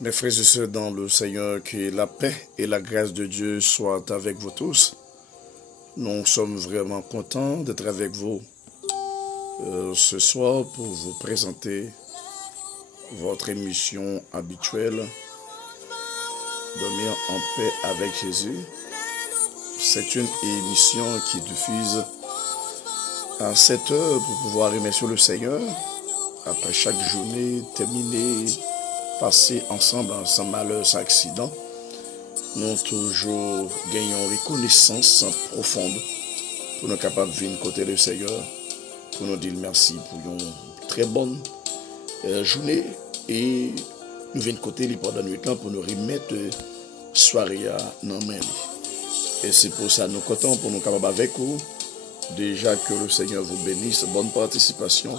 Mes frères et sœurs dans le Seigneur, que la paix et la grâce de Dieu soient avec vous tous. Nous sommes vraiment contents d'être avec vous ce soir pour vous présenter votre émission habituelle, Dormir en paix avec Jésus. C'est une émission qui diffuse à 7 heures pour pouvoir remercier le Seigneur après chaque journée terminée, passée ensemble sans malheur, sans accident. Nous toujours gagnons reconnaissance profonde pour nous capables de venir côté le Seigneur, pour nous dire merci pour une très bonne journée et nous venons côté lui pendant le temps pour nous remettre soirée à nos mains. Et c'est pour ça que nous comptons pour nous capables avec vous. Déjà que le Seigneur vous bénisse, bonne participation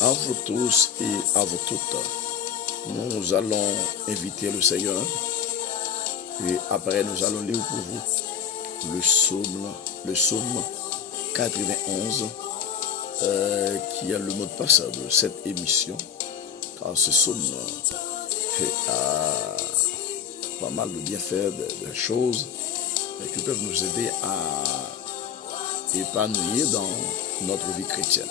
à vous tous et à vous toutes. Nous allons inviter le Seigneur et après nous allons lire pour vous le psaume 91 qui est le mot de passe de cette émission, car ce psaume a pas mal de bienfaits, de choses qui peuvent nous aider à épanouir dans notre vie chrétienne.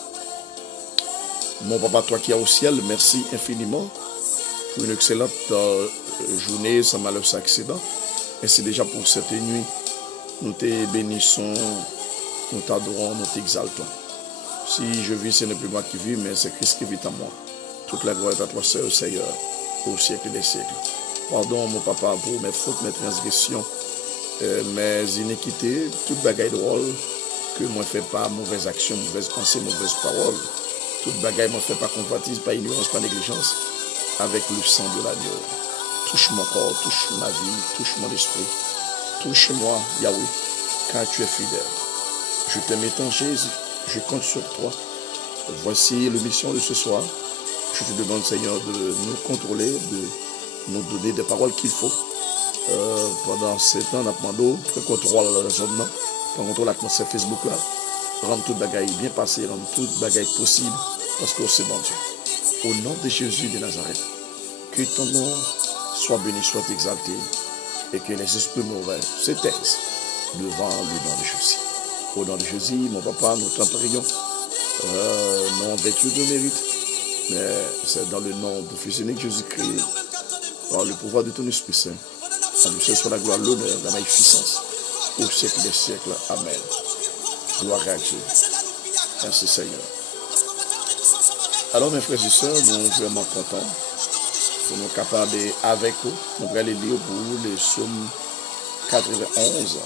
Mon papa, toi qui es au ciel, merci infiniment pour une excellente journée sans malheur, sans accident. Merci déjà pour cette nuit. Nous te bénissons, nous t'adorons, nous t'exaltons. Si je vis, ce n'est plus moi qui vis, mais c'est Christ qui vit en moi. Toute la gloire est à toi seul, Seigneur, au siècle des siècles. Pardon, mon papa, pour mes fautes, mes transgressions, mes iniquités, toute bagaille de rôle que moi ne fais pas mauvaise action, mauvaise pensée, mauvaise parole. Toute bagaille ne me fait pas convoitise, pas ignorance, pas négligence, avec le sang de l'agneau. Touche mon corps, touche ma vie, touche mon esprit. Touche-moi, Yahweh, car tu es fidèle. Je t'aime étant Jésus, je compte sur toi. Voici la mission de ce soir. Je te demande, Seigneur, de nous contrôler, de nous donner des paroles qu'il faut. Pendant ces temps, nous demandons que contrôle le raisonnement, qu'on contrôle l'atmosphère Facebook là. Rendre toute bagaille bien passée, rendre toute bagaille possible, parce que c'est bon Dieu. Au nom de Jésus de Nazareth, que ton nom soit béni, soit exalté, et que les esprits mauvais se taisent devant le nom de Jésus. Au nom de Jésus, mon papa, nous t'en prions, non en vertu de mérite, mais c'est dans le nom du Fils unique Jésus-Christ, par le pouvoir de ton Esprit Saint. À nous soit la gloire, l'honneur, la magnificence, au siècle des siècles. Amen. Gloire à Dieu. Merci Seigneur. Alors mes frères et sœurs, nous sommes vraiment contents. Nous sommes capables avec vous. Nous allons lire pour vous le psaume 91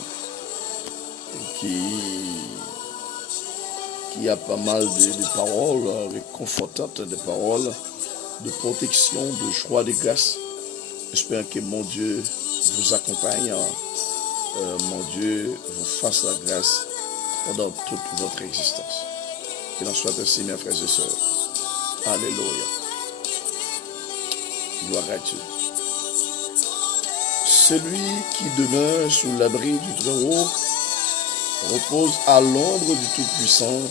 qui a pas mal de paroles réconfortantes, de paroles de protection, de joie, de grâce. J'espère que mon Dieu vous accompagne, mon Dieu vous fasse la grâce pendant toute votre existence. Qu'il en soit ainsi, mes frères et sœurs. Alléluia. Gloire à Dieu. Celui qui demeure sous l'abri du Très-Haut repose à l'ombre du Tout-Puissant.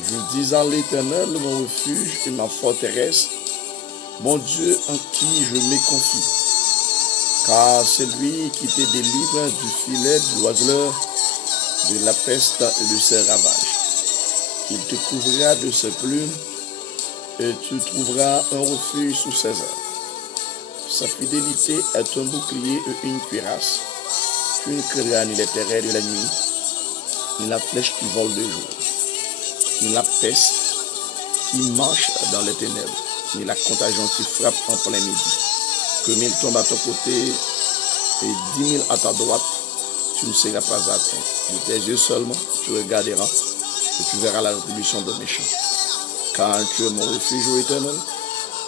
Je dis à l'Éternel, mon refuge et ma forteresse, mon Dieu en qui je me confie. Car c'est lui qui te délivre du filet de l'oiseleur, de la peste et de ses ravages. Il te couvrira de ses plumes et tu trouveras un refuge sous ses ailes. Sa fidélité est un bouclier et une cuirasse. Tu ne craindras ni les terreurs de la nuit, ni la flèche qui vole de jour, ni la peste qui marche dans les ténèbres, ni la contagion qui frappe en plein midi. Que 1000 tombent à ton côté et 10 000 à ta droite, tu ne seras pas atteint. De tes yeux seulement, tu regarderas et tu verras la rétribution des méchants. Car tu es mon refuge éternel,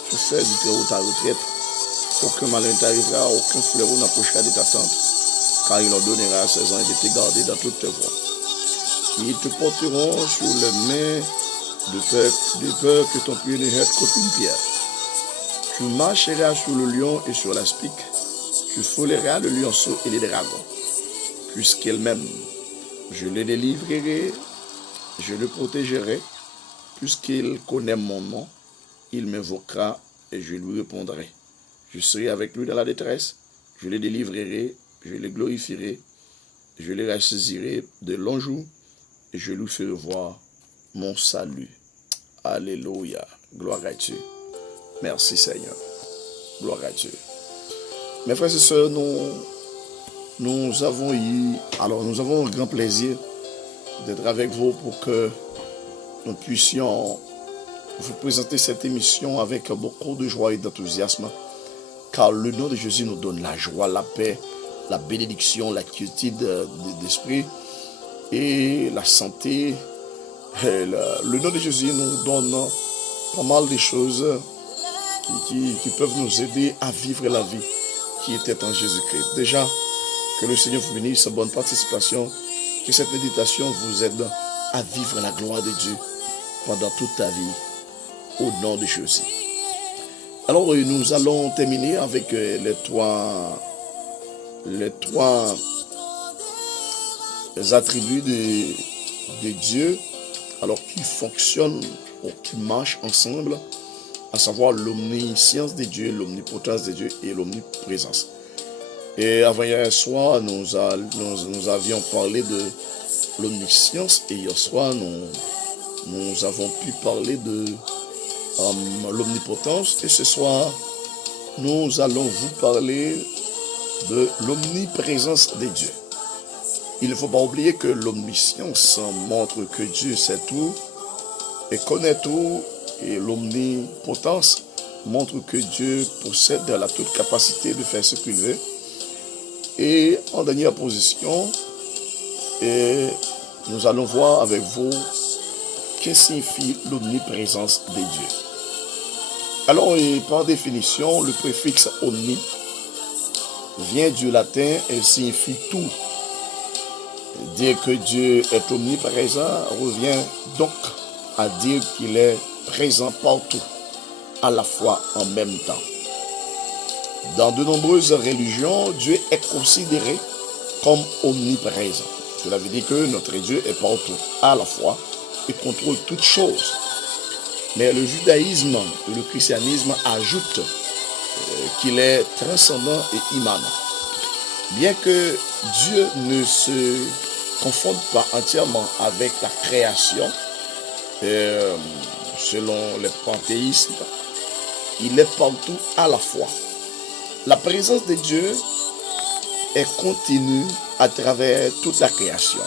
tu fais du Très-Haut ta retraite. Aucun malheur ne t'arrivera, aucun fléau n'approchera de ta tente, car il en donnera à ses anges de te garder dans toutes tes voies. Ils te porteront sur les mains de peur que ton pied ne heurte contre une pierre. Tu marcheras sur le lion et sur l'aspic, tu frôleras le lionceau et les dragons. Puisqu'elle m'aime, je le délivrerai, je le protégerai, puisqu'il connaît mon nom, il m'invoquera et je lui répondrai. Je serai avec lui dans la détresse, je le délivrerai, je le glorifierai, je le rassasirai de longs jours et je lui ferai voir mon salut. Alléluia. Gloire à Dieu. Merci Seigneur. Gloire à Dieu. Mes frères et sœurs, nous avons un grand plaisir d'être avec vous pour que nous puissions vous présenter cette émission avec beaucoup de joie et d'enthousiasme, car le nom de Jésus nous donne la joie, la paix, la bénédiction, la quiétude d'esprit et la santé. Le nom de Jésus nous donne pas mal de choses qui peuvent nous aider à vivre la vie qui était en Jésus-Christ. Déjà, que le Seigneur vous bénisse, sa bonne participation, que cette méditation vous aide à vivre la gloire de Dieu pendant toute ta vie, au nom de Jésus. Alors, nous allons terminer avec les trois attributs de Dieu, alors qui fonctionnent ou qui marchent ensemble, à savoir l'omniscience de Dieu, l'omnipotence de Dieu et l'omniprésence. Et avant-hier soir, nous avions parlé de l'omniscience et hier soir, nous avons pu parler de l'omnipotence. Et ce soir, nous allons vous parler de l'omniprésence de Dieu. Il ne faut pas oublier que l'omniscience montre que Dieu sait tout et connaît tout, et l'omnipotence montre que Dieu possède la toute capacité de faire ce qu'il veut. Et en dernière position, nous allons voir avec vous que signifie l'omniprésence de Dieu. Alors, par définition, le préfixe omni vient du latin et signifie tout. Dire que Dieu est omniprésent revient donc à dire qu'il est présent partout, à la fois en même temps. Dans de nombreuses religions, Dieu est considéré comme omniprésent. Cela veut dire que notre Dieu est partout, à la fois, et contrôle toutes choses. Mais le judaïsme et le christianisme ajoutent qu'il est transcendant et immanent. Bien que Dieu ne se confonde pas entièrement avec la création, selon les panthéistes, il est partout à la fois. La présence de Dieu est continue à travers toute la création.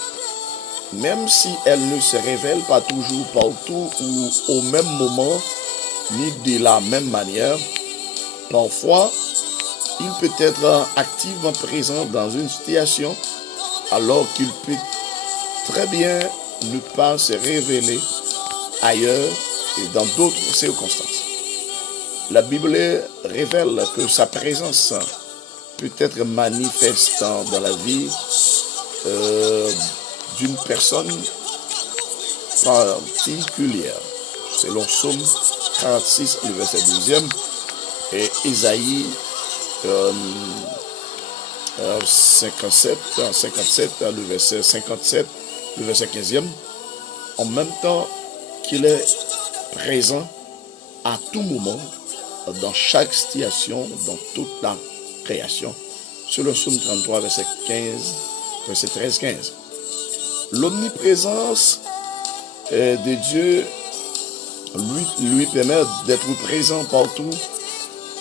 Même si elle ne se révèle pas toujours partout ou au même moment, ni de la même manière, parfois, il peut être activement présent dans une situation alors qu'il peut très bien ne pas se révéler ailleurs et dans d'autres circonstances. La Bible révèle que sa présence peut être manifeste dans la vie d'une personne particulière. Selon Psaume 46, le verset 12e, et Isaïe 57, le verset 57, le verset 15e, en même temps qu'il est présent à tout moment, dans chaque situation, dans toute la création. Sur le psaume 33, verset 13-15. L'omniprésence de Dieu lui permet d'être présent partout,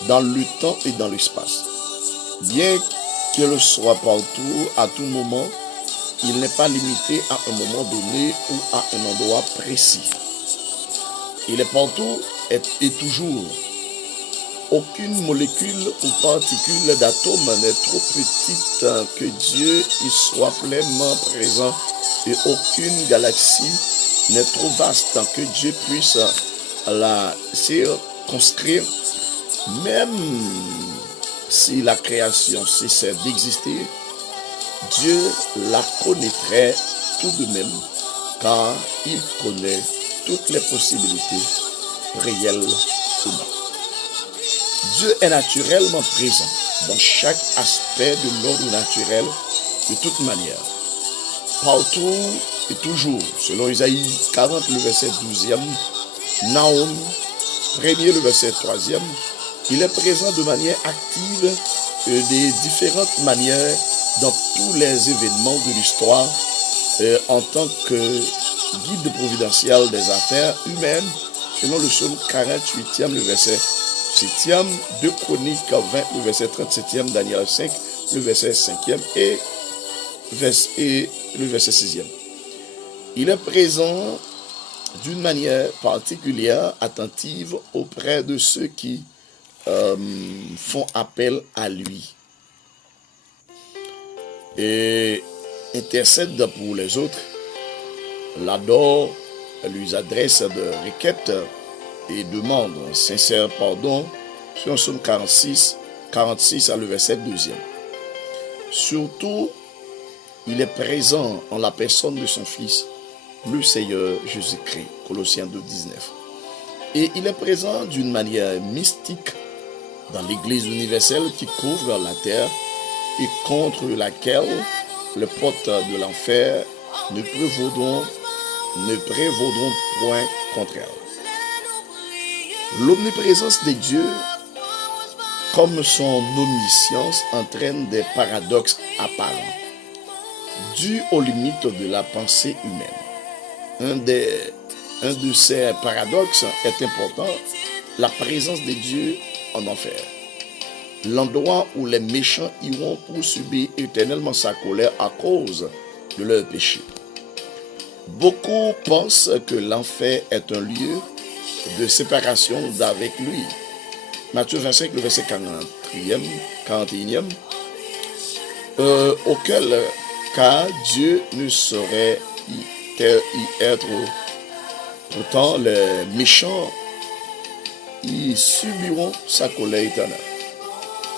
dans le temps et dans l'espace. Bien qu'il soit partout, à tout moment, il n'est pas limité à un moment donné ou à un endroit précis. Il est partout et toujours. Aucune molécule ou particule d'atome n'est trop petite que Dieu y soit pleinement présent, et aucune galaxie n'est trop vaste que Dieu puisse la circonscrire. Même si la création cessait d'exister, Dieu la connaîtrait tout de même, car il connaît toutes les possibilités, réelles ou non. Dieu est naturellement présent dans chaque aspect de l'ordre naturel, de toute manière, partout et toujours. Selon Isaïe 40, le verset 12e, Nahum 1er, le verset 3e, Il est présent de manière active de différentes manières dans tous les événements de l'histoire en tant que guide providentiel des affaires humaines, selon le psaume 48e, le verset 7e, 2 Chroniques 20, le verset 37e, Daniel 5, le verset 5e et le verset 6e. Il est présent d'une manière particulière, attentive auprès de ceux qui font appel à lui et intercède pour les autres, l'adore, lui adresse de requêtes et demande un sincère pardon sur Psaume 46 à le verset 2e. Surtout, il est présent en la personne de son Fils, le Seigneur Jésus-Christ, Colossiens 2, 19. Et il est présent d'une manière mystique dans l'Église universelle qui couvre la terre et contre laquelle les portes de l'enfer ne prévaudront point contre elle. L'omniprésence de Dieu, comme son omniscience, entraîne des paradoxes apparents, dus aux limites de la pensée humaine. Un de ces paradoxes est important, la présence de Dieu en enfer. L'endroit où les méchants iront pour subir éternellement sa colère à cause de leur péché. Beaucoup pensent que l'enfer est un lieu de séparation d'avec lui. Matthieu 25, le verset 41e, auquel cas Dieu ne saurait y être. Pourtant, les méchants y subiront sa colère éternelle.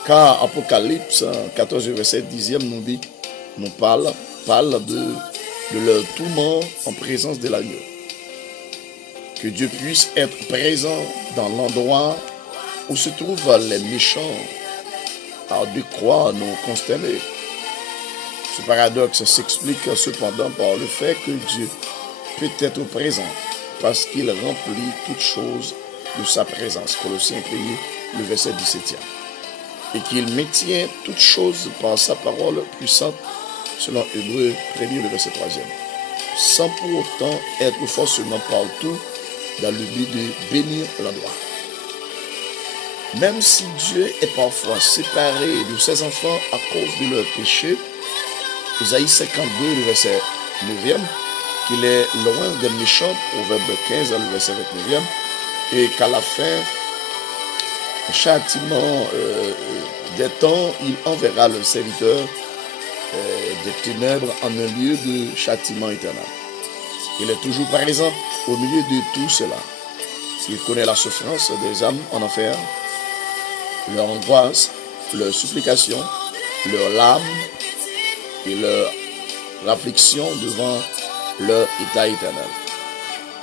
Car Apocalypse 14, verset 10e nous parle de leur tourment en présence de l'agneau. Que Dieu puisse être présent dans l'endroit où se trouvent les méchants a de quoi nous consterner. Ce paradoxe s'explique cependant par le fait que Dieu peut être présent parce qu'il remplit toutes choses de sa présence. Colossiens 1, le verset 17e. Et qu'il maintient toutes choses par sa parole puissante, selon Hébreux 1, le verset 3e. Sans pour autant être forcément partout dans le but de bénir l'endroit. Même si Dieu est parfois séparé de ses enfants à cause de leur péché, Isaïe 52, le verset 9e, qu'il est loin des méchants, Proverbe 15, le verset 29e, et qu'à la fin, châtiment des temps, il enverra le serviteur des ténèbres en un lieu de châtiment éternel. Il est toujours présent au milieu de tout cela. Il connaît la souffrance des âmes en enfer, leur angoisse, leur supplication, leurs larmes et leur affliction devant leur état éternel.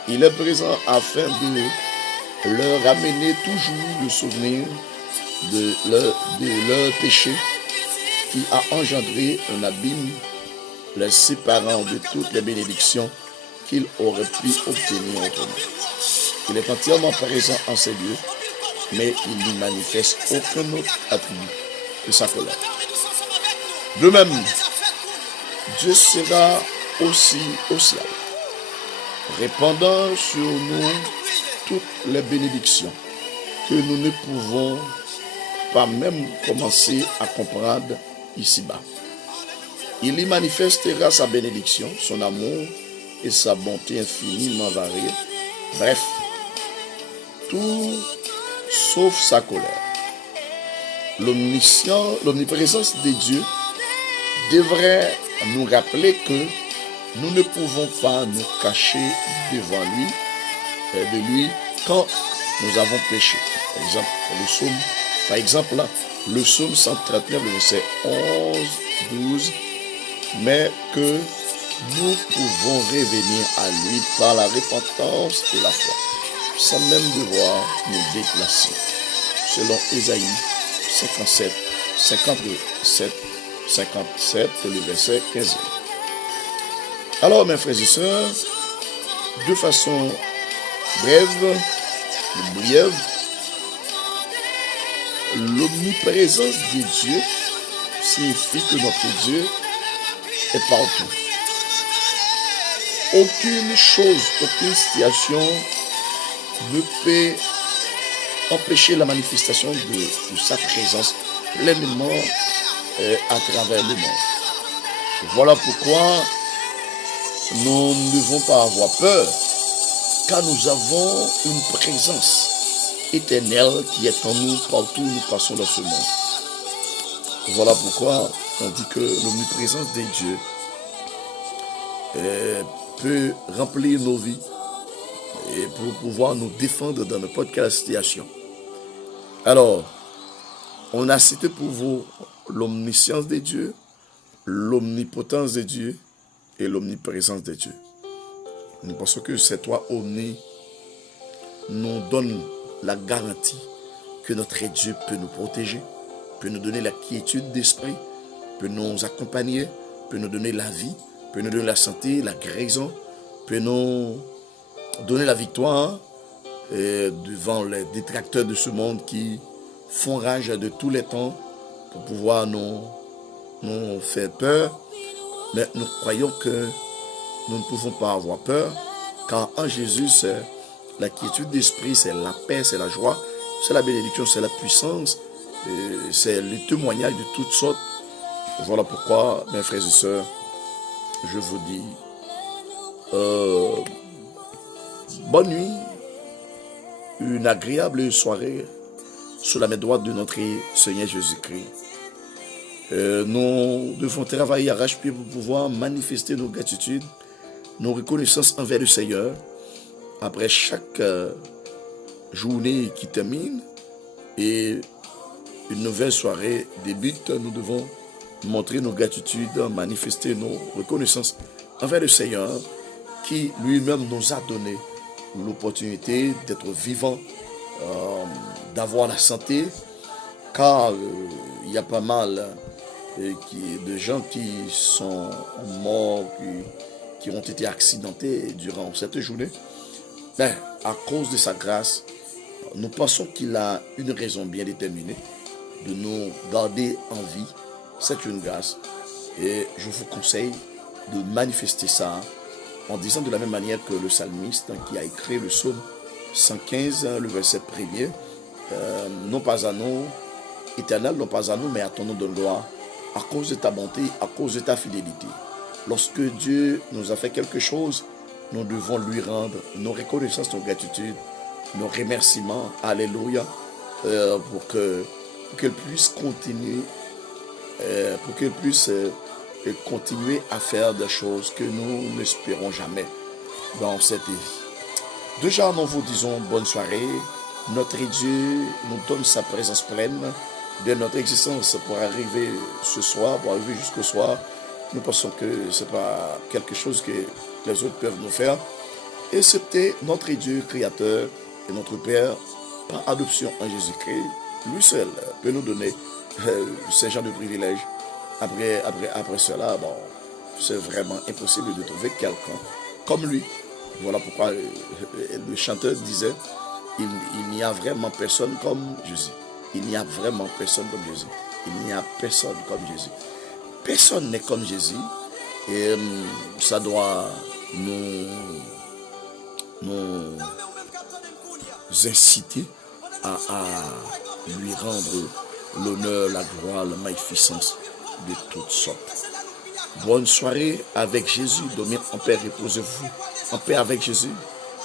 Il est présent afin de leur amener toujours le souvenir de leur péché qui a engendré un abîme les séparant de toutes les bénédictions qu'il aurait pu obtenir autrement. Il est entièrement présent en ces lieux, mais il n'y manifeste aucun autre attribut que sa colère. De même, Dieu sera aussi au ciel, répandant sur nous toutes les bénédictions que nous ne pouvons pas même commencer à comprendre ici-bas. Il y manifestera sa bénédiction, son amour et sa bonté infiniment variée. Bref, tout sauf sa colère. L'omniprésence de Dieu devrait nous rappeler que nous ne pouvons pas nous cacher devant lui, de lui quand nous avons péché. Par exemple, le psaume 139, le verset 11, 12, mais que nous pouvons revenir à lui par la repentance et la foi, sans même devoir nous déplacer. Selon Ésaïe 57, 57, le verset 15. Alors, mes frères et sœurs, de façon brève, l'omniprésence de Dieu signifie que notre Dieu est partout. Aucune chose, aucune situation ne peut empêcher la manifestation de sa présence pleinement à travers le monde. Voilà pourquoi nous ne devons pas avoir peur, car nous avons une présence éternelle qui est en nous partout où nous passons dans ce monde. Voilà pourquoi on dit que l'omniprésence de Dieu peut remplir nos vies et pour pouvoir nous défendre dans n'importe quelle situation. Alors, on a cité pour vous l'omniscience de Dieu, l'omnipotence de Dieu et l'omniprésence de Dieu. Nous pensons que ces trois omnis nous donnent la garantie que notre Dieu peut nous protéger, peut nous donner la quiétude d'esprit, peut nous accompagner, peut nous donner la vie, peut nous donner la santé, la guérison, peut nous donner la victoire devant les détracteurs de ce monde qui font rage de tous les temps pour pouvoir nous faire peur. Mais nous croyons que nous ne pouvons pas avoir peur, car en Jésus, c'est la quiétude d'esprit, c'est la paix, c'est la joie, c'est la bénédiction, c'est la puissance, c'est les témoignages de toutes sortes. Voilà pourquoi, mes frères et sœurs, je vous dis bonne nuit, une agréable soirée sous la main droite de notre Seigneur Jésus-Christ. Nous devons travailler arrache-pied pour pouvoir manifester nos gratitudes, nos reconnaissances envers le Seigneur. Après chaque journée qui termine et une nouvelle soirée débute, nous devons montrer nos gratitudes, manifester nos reconnaissances envers le Seigneur qui lui-même nous a donné l'opportunité d'être vivants, d'avoir la santé, car il y a pas mal de gens qui sont morts, qui ont été accidentés durant cette journée. Mais à cause de sa grâce, nous pensons qu'il a une raison bien déterminée de nous garder en vie. C'est une grâce. Et je vous conseille de manifester ça en disant de la même manière que le psalmiste qui a écrit le psaume 115, le verset 1er, non pas à nous, éternel, non pas à nous, mais à ton nom de gloire, à cause de ta bonté, à cause de ta fidélité. Lorsque Dieu nous a fait quelque chose, nous devons lui rendre nos reconnaissances, nos gratitudes, nos remerciements, alléluia, pour qu'elle puisse continuer, continuer à faire des choses que nous n'espérons jamais dans cette vie. Déjà, nous vous disons bonne soirée. Notre Dieu nous donne sa présence pleine de notre existence pour arriver ce soir, pour arriver jusqu'au soir. Nous pensons que ce n'est pas quelque chose que les autres peuvent nous faire. Et c'était notre Dieu créateur et notre Père par adoption en Jésus-Christ. Lui seul peut nous donner ces genres de privilèges. Après cela, bon, c'est vraiment impossible de trouver quelqu'un comme lui. Voilà pourquoi le chanteur disait, il n'y a vraiment personne comme Jésus. Il n'y a vraiment personne comme Jésus. Il n'y a personne comme Jésus. Personne n'est comme Jésus. Et ça doit nous inciter à lui rendre l'honneur, la gloire, la magnificence de toutes sortes. Bonne soirée avec Jésus. Dormez en paix, reposez-vous en paix avec Jésus.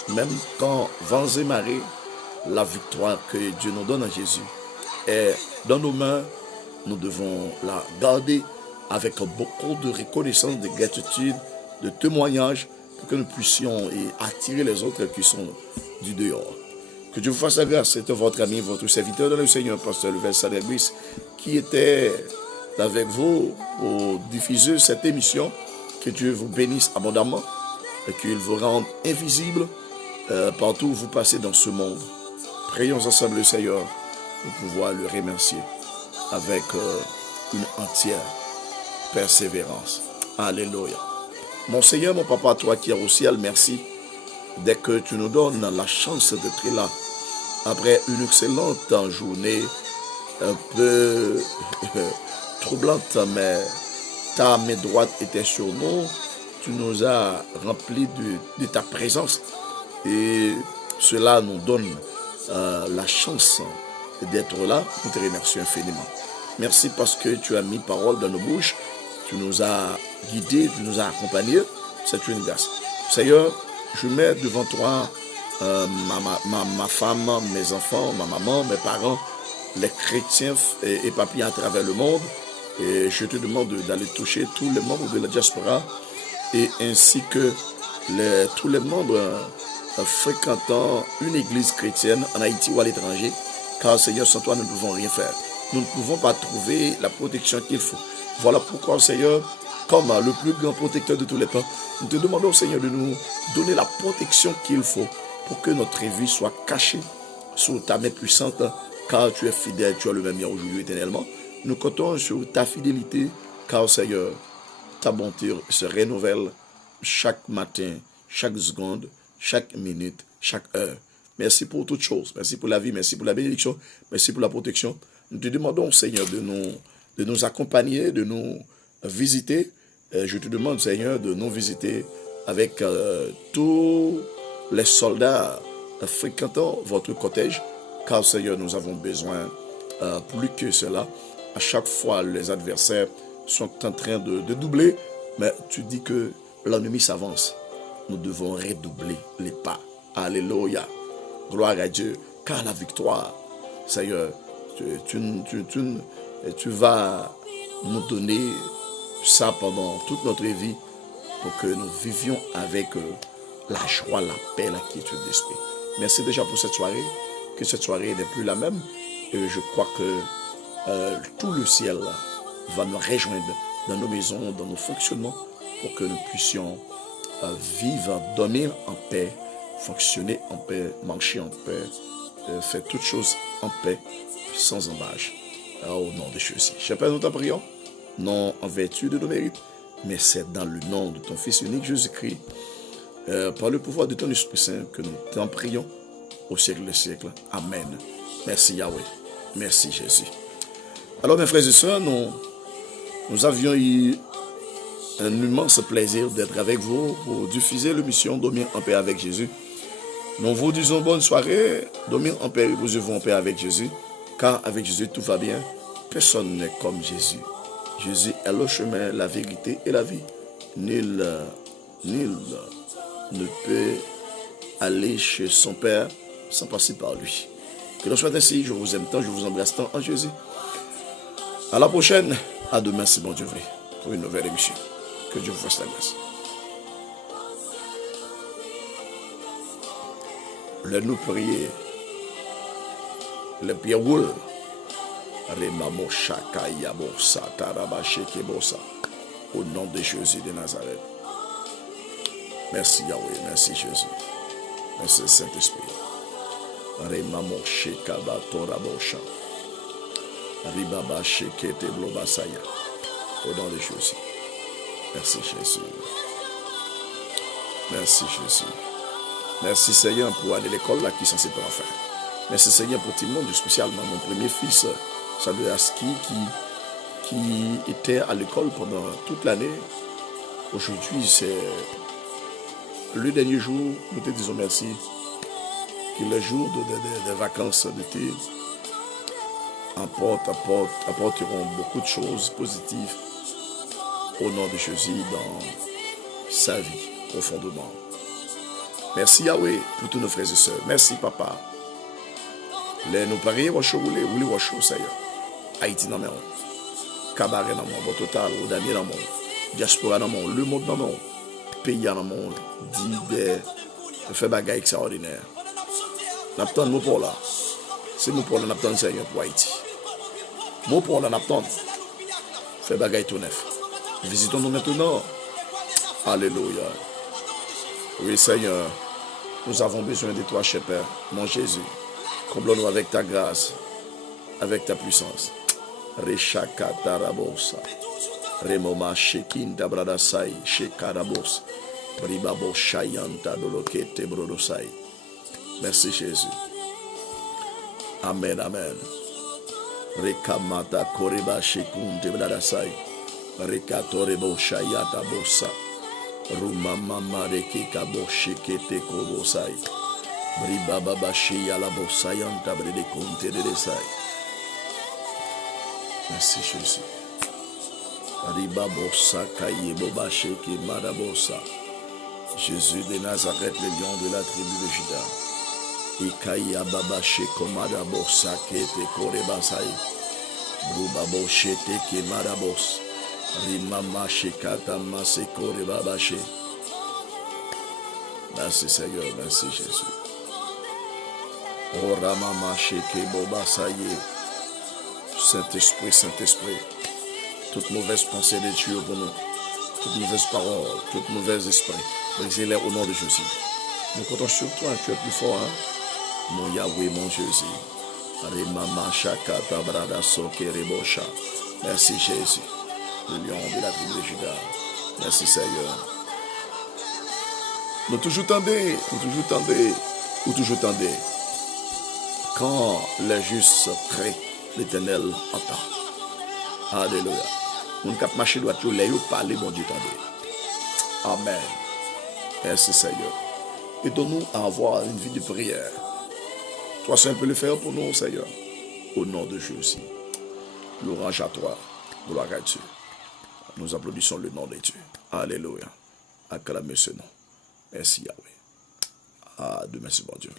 Même quand vents et marées, la victoire que Dieu nous donne en Jésus est dans nos mains. Nous devons la garder avec beaucoup de reconnaissance, de gratitude, de témoignage, pour que nous puissions attirer les autres qui sont du dehors. Que Dieu vous fasse la grâce. C'était votre ami, votre serviteur dans le Seigneur, Pasteur Vincent Lebris, qui était avec vous pour diffuser cette émission. Que Dieu vous bénisse abondamment et qu'il vous rende invisible partout où vous passez dans ce monde. Prions ensemble le Seigneur pour pouvoir le remercier avec une entière persévérance. Alléluia. Mon Seigneur, mon Papa, toi qui es au ciel, merci dès que tu nous donnes la chance d'être là après une excellente journée un peu troublante, mais ta main droite était sur nous. Tu nous as remplis de ta présence et cela nous donne la chance d'être là. Nous te remercions infiniment. Merci parce que tu as mis parole dans nos bouches. Tu nous as guidés, tu nous as accompagnés. C'est une grâce. Seigneur, je mets devant toi ma femme, mes enfants, ma maman, mes parents, les chrétiens et papillons à travers le monde. Et je te demande d'aller toucher tous les membres de la diaspora et ainsi que tous les membres fréquentant une église chrétienne en Haïti ou à l'étranger. Car Seigneur, sans toi, nous ne pouvons rien faire. Nous ne pouvons pas trouver la protection qu'il faut. Voilà pourquoi, Seigneur, comme le plus grand protecteur de tous les temps, nous te demandons, Seigneur, de nous donner la protection qu'il faut pour que notre vie soit cachée sous ta main puissante, car tu es fidèle, tu es le même hier, aujourd'hui, éternellement. Nous comptons sur ta fidélité, car, Seigneur, ta bonté se renouvelle chaque matin, chaque seconde, chaque minute, chaque heure. Merci pour toutes choses. Merci pour la vie, merci pour la bénédiction, merci pour la protection. Nous te demandons, Seigneur, de nous accompagner, de nous visiter. Je te demande, Seigneur, de nous visiter avec tous les soldats fréquentant votre cortège, car, Seigneur, nous avons besoin plus que cela. À chaque fois, les adversaires sont en train de doubler, mais tu dis que l'ennemi s'avance. Nous devons redoubler les pas. Alléluia. Gloire à Dieu, car la victoire, Seigneur, tu vas nous donner ça pendant toute notre vie pour que nous vivions avec la joie, la paix, la quiétude d'esprit. Merci déjà pour cette soirée, que cette soirée n'est plus la même et je crois que tout le ciel va nous rejoindre dans nos maisons, dans nos fonctionnements pour que nous puissions vivre, dormir en paix, fonctionner en paix, marcher en paix, faire toutes choses en paix, sans embâche. Au nom de Jésus. Je Père, nous t'en prions, non en vertu de nos mérites, mais c'est dans le nom de ton Fils unique Jésus-Christ, par le pouvoir de ton Esprit Saint, que nous t'en prions au siècle des siècles. Amen. Merci Yahweh. Merci Jésus. Alors mes frères et sœurs, nous avions eu un immense plaisir d'être avec vous pour diffuser l'émission Dormir en paix avec Jésus. Nous vous disons bonne soirée, dormir en paix, reposez-vous en paix avec Jésus, car avec Jésus tout va bien. Personne n'est comme Jésus. Jésus est le chemin, la vérité et la vie. Nul ne peut aller chez son Père sans passer par lui. Que l'on soit ainsi, je vous aime tant, je vous embrasse tant en Jésus. À la prochaine, à demain si bon Dieu veut, pour une nouvelle émission. Que Dieu vous fasse la grâce. Laisse-nous prier. Les pieds roulent. Au nom de Jésus de Nazareth. Merci Yahweh, merci Jésus. Merci Saint-Esprit. Au nom de Jésus. Merci Jésus. Merci Jésus. Merci Seigneur pour aller à l'école là qui est censé pas faire. Merci Seigneur pour tout le monde, spécialement mon premier fils, Sadou Aski, qui était à l'école pendant toute l'année. Aujourd'hui, c'est le dernier jour, nous te disons merci. Que les jours de vacances d'été apporteront beaucoup de choses positives au nom de Jésus dans sa vie profondément. Merci Yahweh pour tous nos frères et sœurs. Merci Papa. Les nous parions Washo roulé, roulé Washo ça y est. Haïti dans mon, Cabaret dans mon, Total, Daniel dans mon, Diaspora dans mon, le monde dans mon, pays dans mon, dit des fait bagaille extraordinaire. N'attend nous pour là. C'est nous pour là n'attend Seigneur pour Haïti. Nous pour là n'attend. Fait bagaille tout neuf. Visitons-nous maintenant. Alléluia. Oui Seigneur, nous avons besoin de toi, cher Père, mon Jésus. Comble-nous avec ta grâce, avec ta puissance. Reshaka tarabosa. Remoma shekin tabradasai, shekarabos. Ribabo shayanta dolokete brodosai. Merci Jésus. Amen, amen. Rekamata koreba shekunte bladasai. Rekatorebo shayata bosa. Ruma mama reke kabo shekete kobosai. Briba baba sheya la bosayanta brede konte de desai. Merci Jésus. Riba bosa kaye boba sheke marabosa. Jésus de Nazareth, le lion de la tribu de Juda. Ikaya baba shekomada bosa kete korebasai. Bruba boshete ke marabos. Rimama shekata maseko rebabashe. Merci Seigneur, merci Jésus. Oh ramama sheke boba saye. Saint-Esprit, Saint-Esprit. Toute mauvaise pensée de Dieu pour nous. Toute mauvaise parole, toute mauvaise esprit. Brisez-les au nom de Jésus. Nous comptons sur toi, tu es plus fort. Hein? Mon Yahweh, mon Jésus. Merci Jésus, le lion de la tribu de Juda. Merci Seigneur. Nous toujours tendez, ou toujours tendez. Quand les justes crient, l'Éternel entend. Alléluia. Nous cap marcher droit, les parler, bon Dieu tendez. Amen. Merci Seigneur. Aidons-nous à avoir une vie de prière. Toi seul peux le faire pour nous, Seigneur. Au nom de Jésus. Louange à toi. Gloire à Dieu. Nous applaudissons le nom de Dieu. Alléluia. Acclamez ce nom. Merci Yahweh. À demain, c'est bon Dieu.